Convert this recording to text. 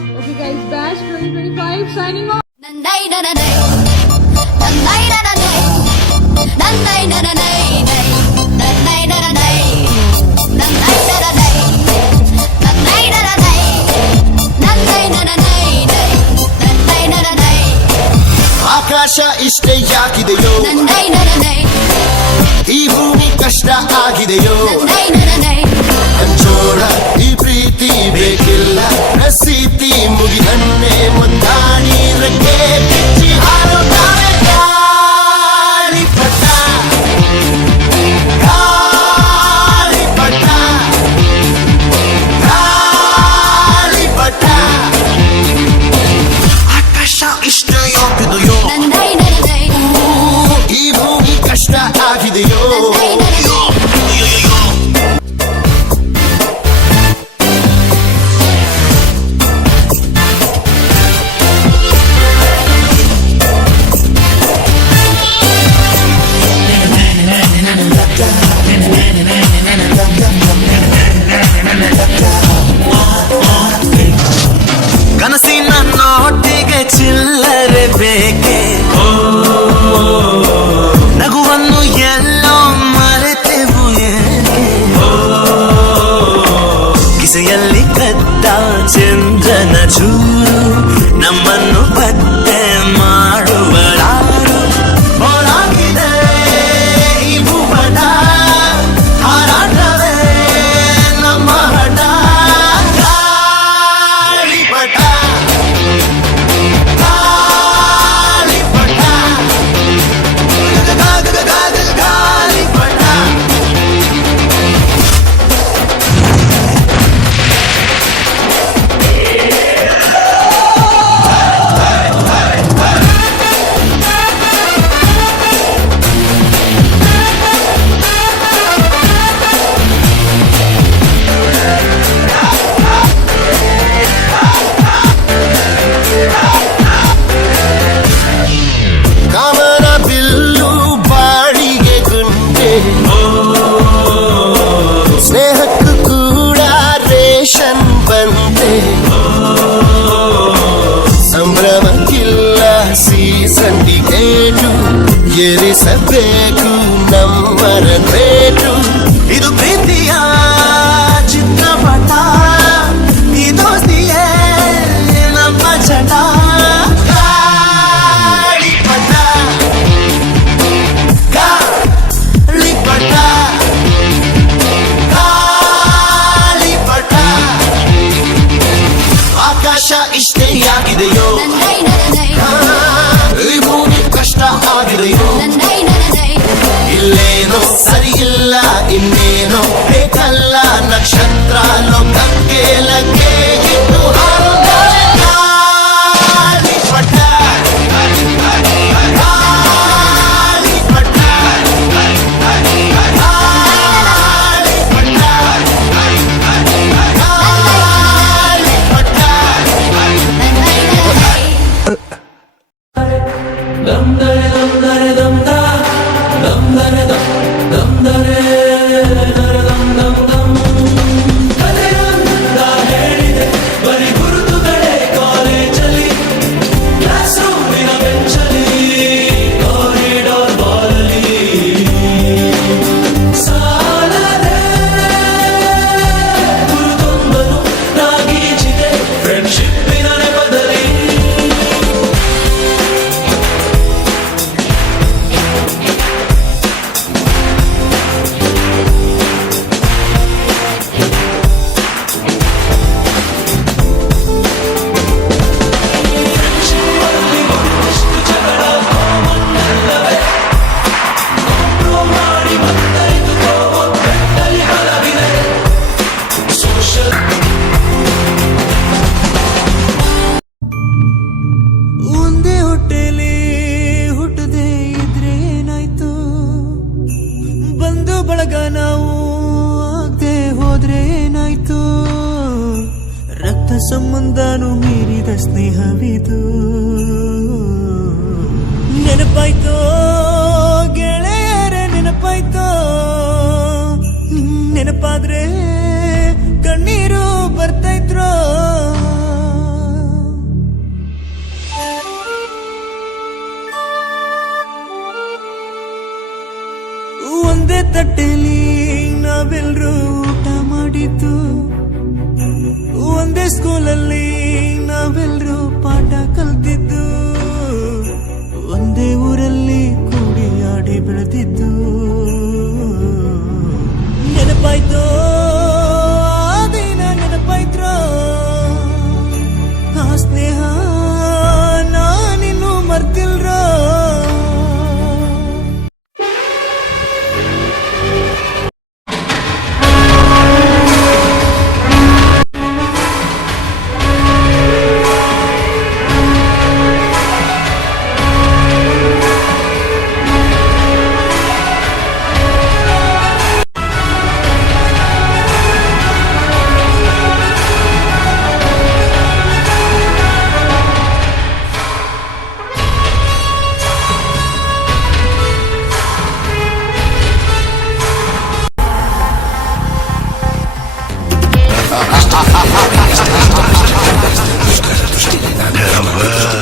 Okay guys, Bash 2025 signing off. ಆಕಾಶ ಇಷ್ಟೇ ಯಾಕಿದೆಯೋ, ಈ ಭೂಮಿ ಕಷ್ಟ ಆಗಿದೆಯೋ, ಹಂಚೋಣ ಈ ಪ್ರೀತಿ ಬೇಕಿಲ್ಲ ರಸೀತಿ ಮುಗಿದನ್ನೇ ಮುಂದಾಡಿ ರೆಕ್ಕೆ ಬಿಚ್ಚಿ ಹಾರುತ್ತಾರೆ ಗಾಳಿಪಟ ಗಾಳಿಪಟ ಗಾಳಿಪಟ. ಆಕಾಶ ಇಷ್ಟ ಯಾಕಿದೆಯೋ, ಈ ಭೂಮಿ ಕಷ್ಟ ಆಗಿದೆಯೋ. ಕನಸಿನ ನೋಟಿಗೆ ಚಿಲ್ಲರೆ ಬೇಕೆ, ನಗುವನ್ನು ಎಲ್ಲೋ ಮರೆತೆವು ಏಕೆ, ಕಿಸೆಯಲ್ಲಿ ಕದ್ದ ಚಂದ್ರನ ಚೂರು ನಮ್ಮನ್ನು ಪತ್ತೆ ಮಾಡುವಳಾರು. ಹೋರಾಗಿದೆ ಈ ಭೂಪಟ, ಹಾರಾಟವೇ ನಮ್ಮ ಹಠ. ಗಾಳಿಪಟ ಗಾಳಿಪಟ ಗಾಳಿಪಟ. ಕಾಮನ ಬಿಲ್ಲು ಬಾಳಿಗೆ ಗುಂಡೆ, ಸ್ನೇಹಕ್ಕೂ ಕೂಡ ರೇಷನ್ ಬಂದೆ, ಸಂಭ್ರಮಕ್ಕಿಲ್ಲ ಸೀಸನ್ ಟಿಕೇಟು, ಏರಿಸಬೇಕು ನಮ್ಮರ ರೇಟು. ಇದು ಪ್ರೀತಿಯ ಚಿತ್ರಪಟ, ಈ ದೋಸ್ತಿಯೇ ನಮ್ಮ ಚಟ. ಗಾಳಿಪಟ ಗಾಳಿಪಟ ಗಾಳಿಪಟ. ಆಕಾಶ ಇಷ್ಟೇ ಯಾಗಿದೆಯೋ, ಈ ಭೂಮಿ ಕಷ್ಟ ಆಗಿದೆಯೋ, ಇಲ್ಲೇನೋ ಸರಿ ಇಲ್ಲ ಇನ್ನೇನೋ ಬೇಕಲ್ಲ, ನಕ್ಷತ್ರ ಲೋಕಕ್ಕೆ ಲಗ್ಗೆ ಇಟ್ಟು ಹಾರುತ್ತಾರೆ ಗಾಳಿಪಟ ಗಾಳಿಪಟ ಬಳಗ ನಾವು ಆಗದೆ ಹೋದ್ರೆ ಏನಾಯ್ತು, ರಕ್ತ ಸಂಬಂಧನೂ ಮೀರಿದ ಸ್ನೇಹವಿದು. ನೆನಪಾಯ್ತೋ ಗೆಳೆಯರೇ, ನೆನಪಾಯ್ತೋ, ನೆನಪಾದ್ರೆ ಕಣ್ಣೀರು ಬರ್ತೈತ್ರೋ. Never